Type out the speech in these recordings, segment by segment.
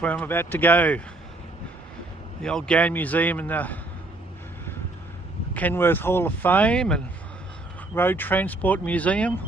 That's where I'm about to go. The old Ghan Museum and the Kenworth Hall of Fame and Roadtransport Museum.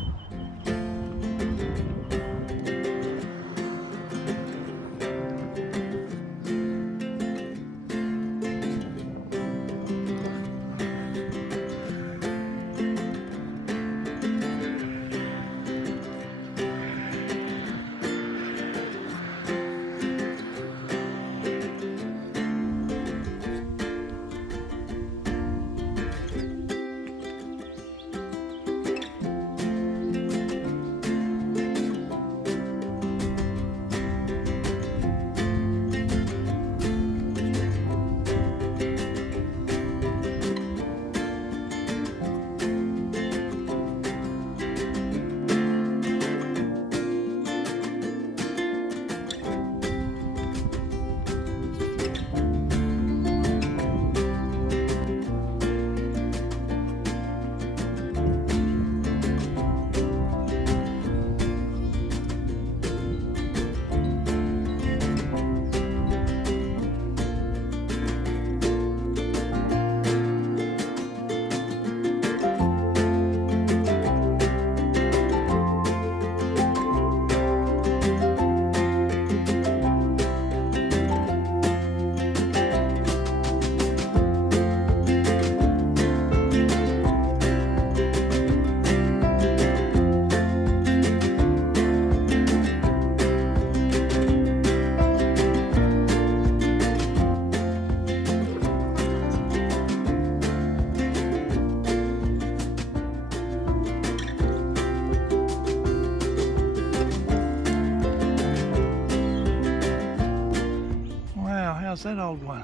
How's that old one?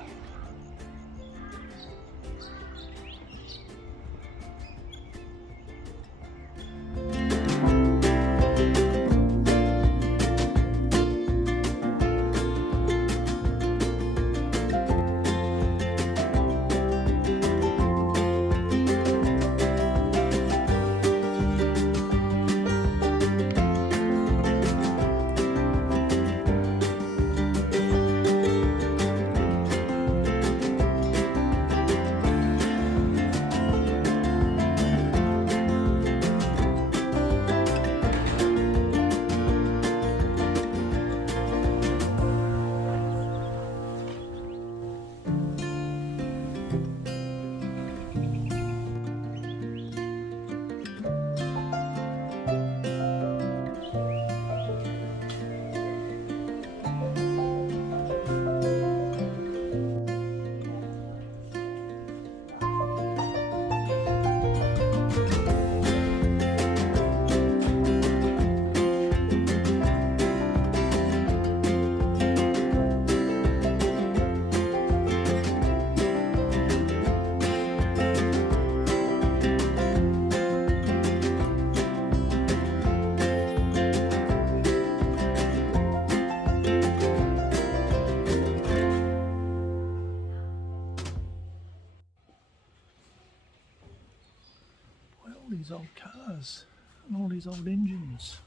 All these old cars and all these old engines.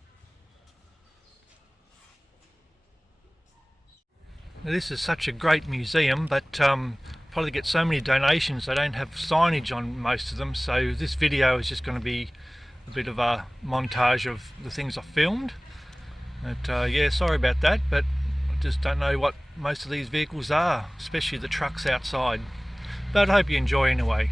Now, this is such a great museum, but probably get so many donations they don't have signage on most of them, so this video is just going to be a bit of a montage of the things I filmed. But yeah, sorry about that, but I just don't know what most of these vehicles are, especially the trucks outside. But I hope you enjoy anyway.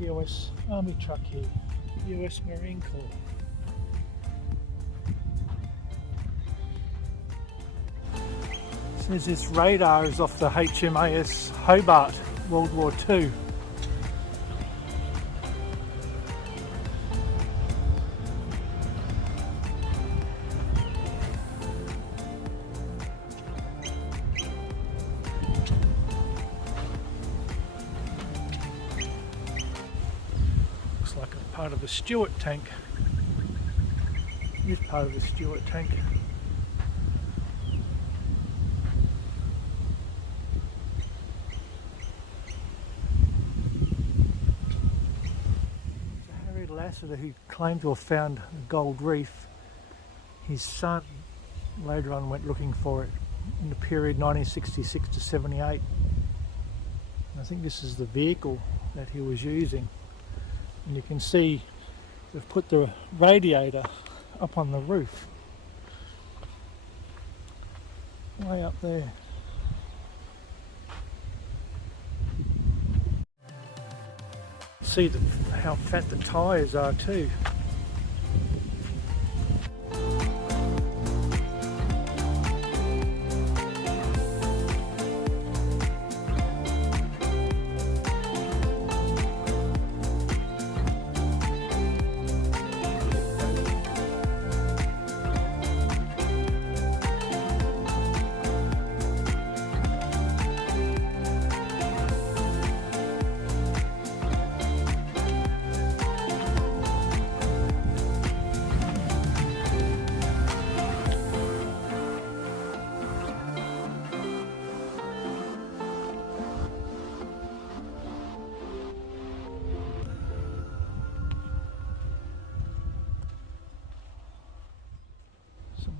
US Army truck here, US Marine Corps. It says this radar is off the HMAS Hobart, World War II. Looks like a part of a Stuart tank. This part of the Stuart tank. Lassiter, who claimed to have found a gold reef, his son later on went looking for it in the period 1966 to 78. I think this is the vehicle that he was using, and you can see they've put the radiator up on the roof, way up there. See how fat the tyres are too.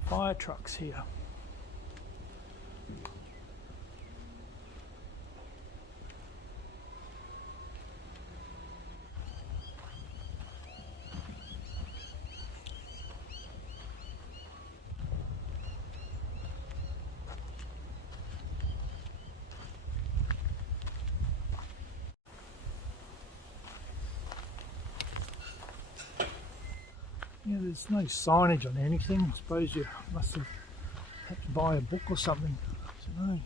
Fire trucks here. Yeah, there's no signage on anything. I suppose you must have had to buy a book or something. I don't know.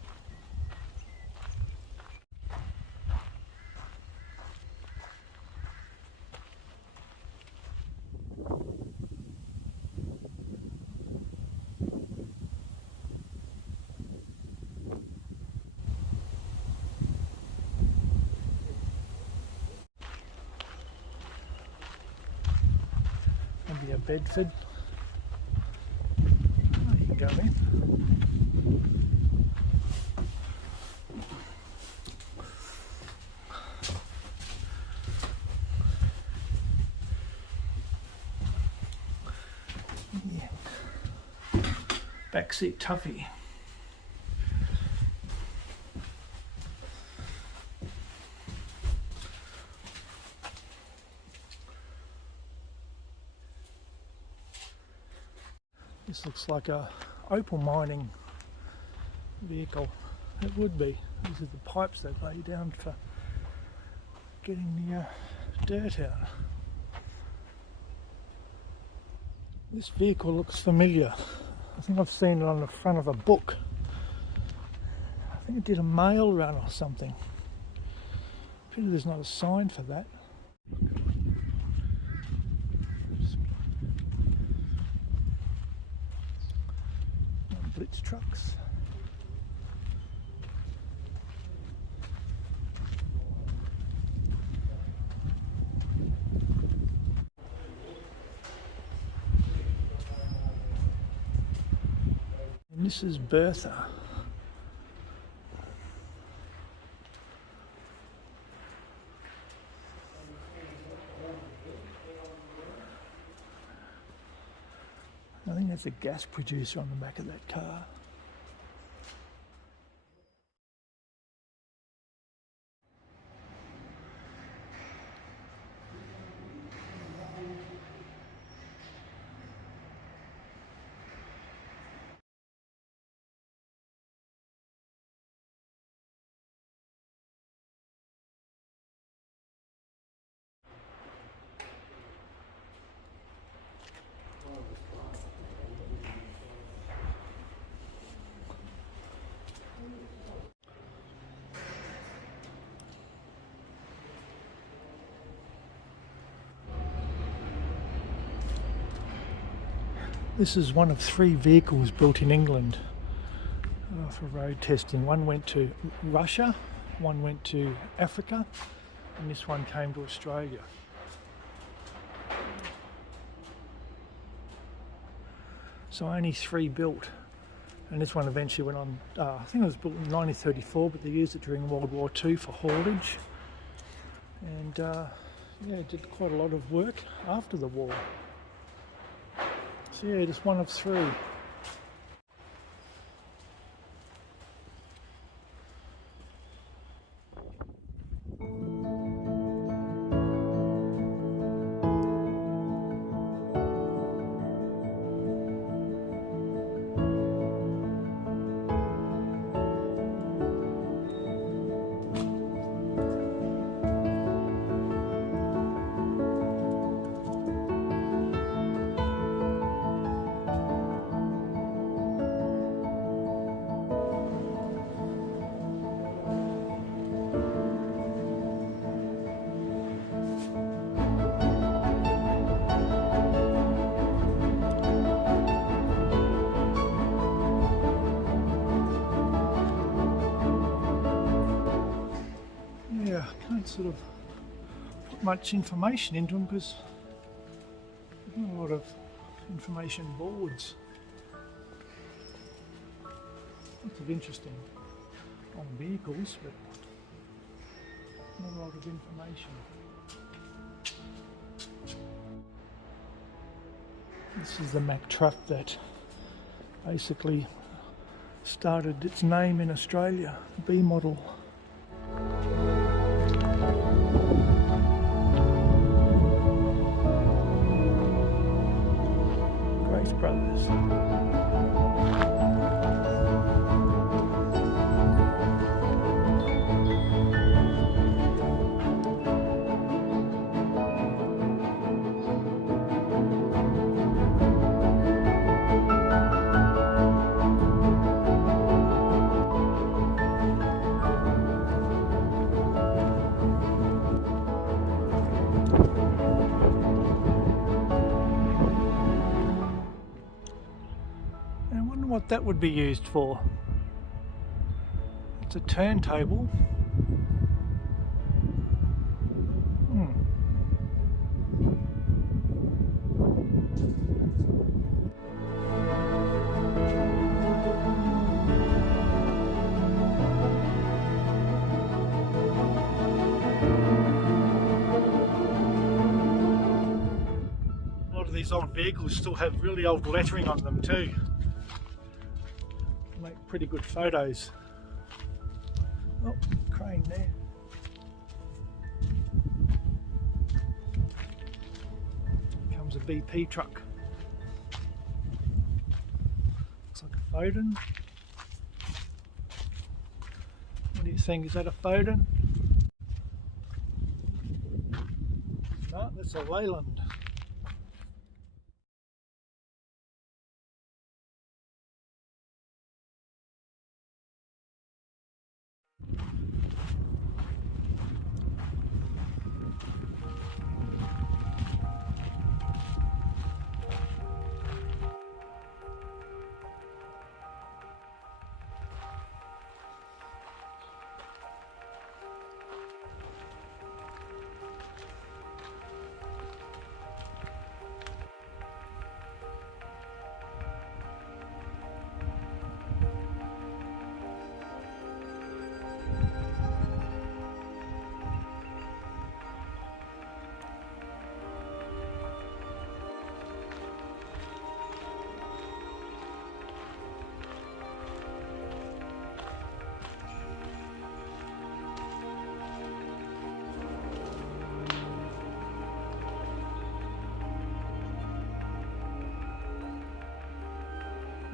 Maybe a Bedford. Oh, you can go in. Yeah. Backseat toughie. This looks like a opal mining vehicle. It would be. These are the pipes they lay down for getting the dirt out. This vehicle looks familiar. I think I've seen it on the front of a book. I think it did a mail run or something. Pity there's not a sign for that. Blitz trucks. And this is Bertha. I think there's a gas producer on the back of that car. This is one of 3 vehicles built in England for road testing. One went to Russia, one went to Africa, and this one came to Australia. So only 3 built, and this one eventually went on, I think it was built in 1934, but they used it during World War II for haulage, and yeah, it did quite a lot of work after the war. So yeah, just one of 3. Can't sort of put much information into them because there's not a lot of information boards. Lots of interesting on vehicles, but not a lot of information. This is the Mack truck that basically started its name in Australia, B model. Brothers. What that would be used for. It's a turntable. A lot of these old vehicles still have really old lettering on them too. Make pretty good photos. Oh, crane there. Comes a BP truck. Looks like a Foden. What do you think? Is that a Foden? No, that's a Leyland.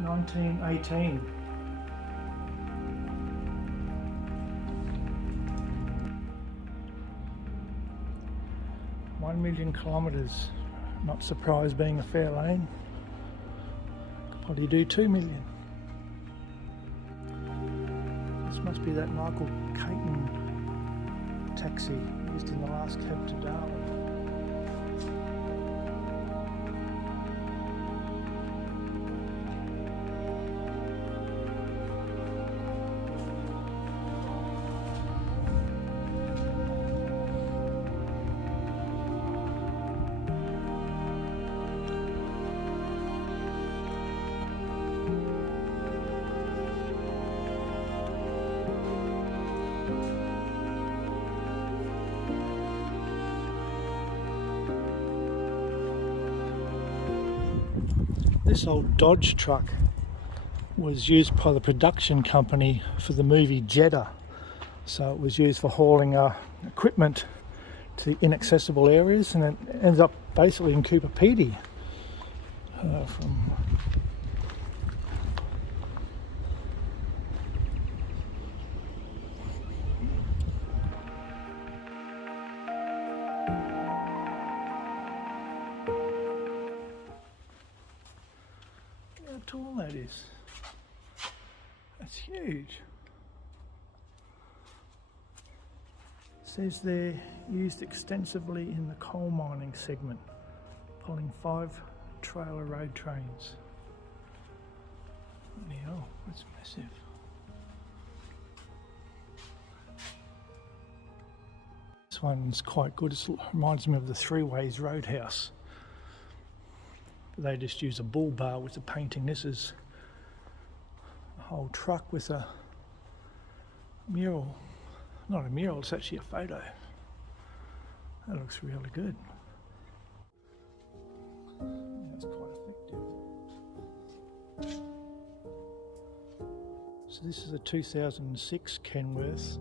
$19.18. $1 million kilometres. Not surprised being a fair lane. Could probably do 2 million. This must be that Michael Caton taxi used in the last cab to Darwin. This old Dodge truck was used by the production company for the movie Jeddah. So it was used for hauling equipment to the inaccessible areas, and it ends up basically in Cooper Pedy. How tall that is. That's huge. It says they're used extensively in the coal mining segment, pulling 5 trailer road trains. Bloody hell, that's massive. This one's quite good. It reminds me of the Three Ways Roadhouse. They just use a bull bar with the painting. This is a whole truck with a mural. Not a mural, it's actually a photo. That looks really good. That's quite effective. So this is a 2006 Kenworth,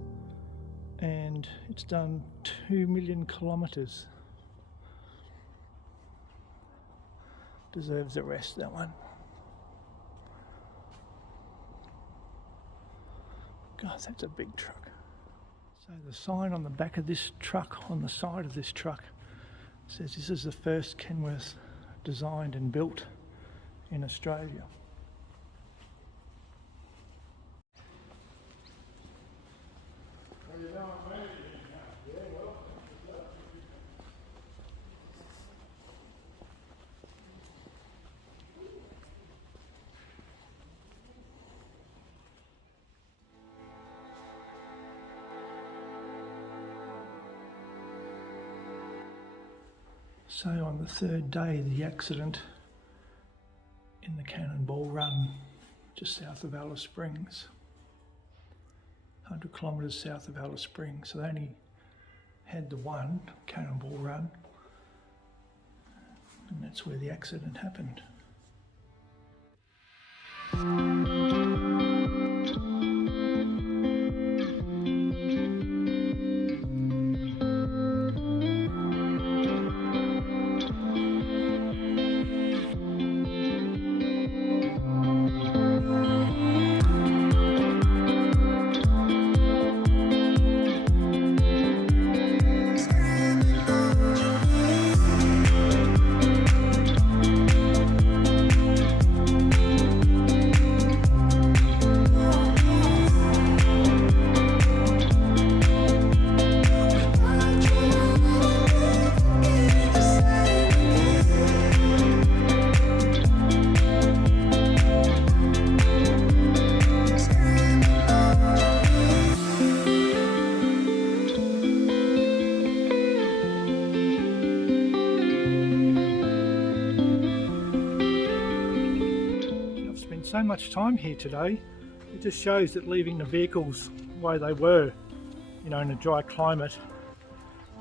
and it's done 2 million kilometres. Deserves the rest, that one. God, that's a big truck. So the sign on the back of this truck, on the side of this truck, says this is the first Kenworth designed and built in Australia. So on the third day, the accident in the Cannonball Run, just south of Alice Springs, 100 kilometres south of Alice Springs. So they only had the one, Cannonball Run, and that's where the accident happened. So much time here today. It just shows that leaving the vehicles the way they were, you know, in a dry climate,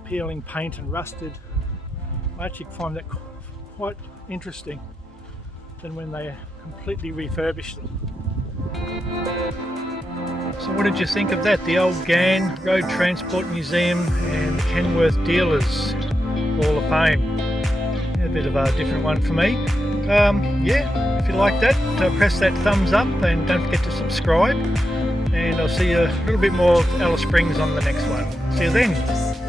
peeling paint and rusted, I actually find that quite interesting than when they completely refurbished them. So what did you think of that? The old Ghan Roadtransport Museum and Kenworth Dealers Hall of Fame. A bit of a different one for me. Yeah, if you like that, press that thumbs up and don't forget to subscribe, and I'll see you a little bit more of Alice Springs on the next one. See you then.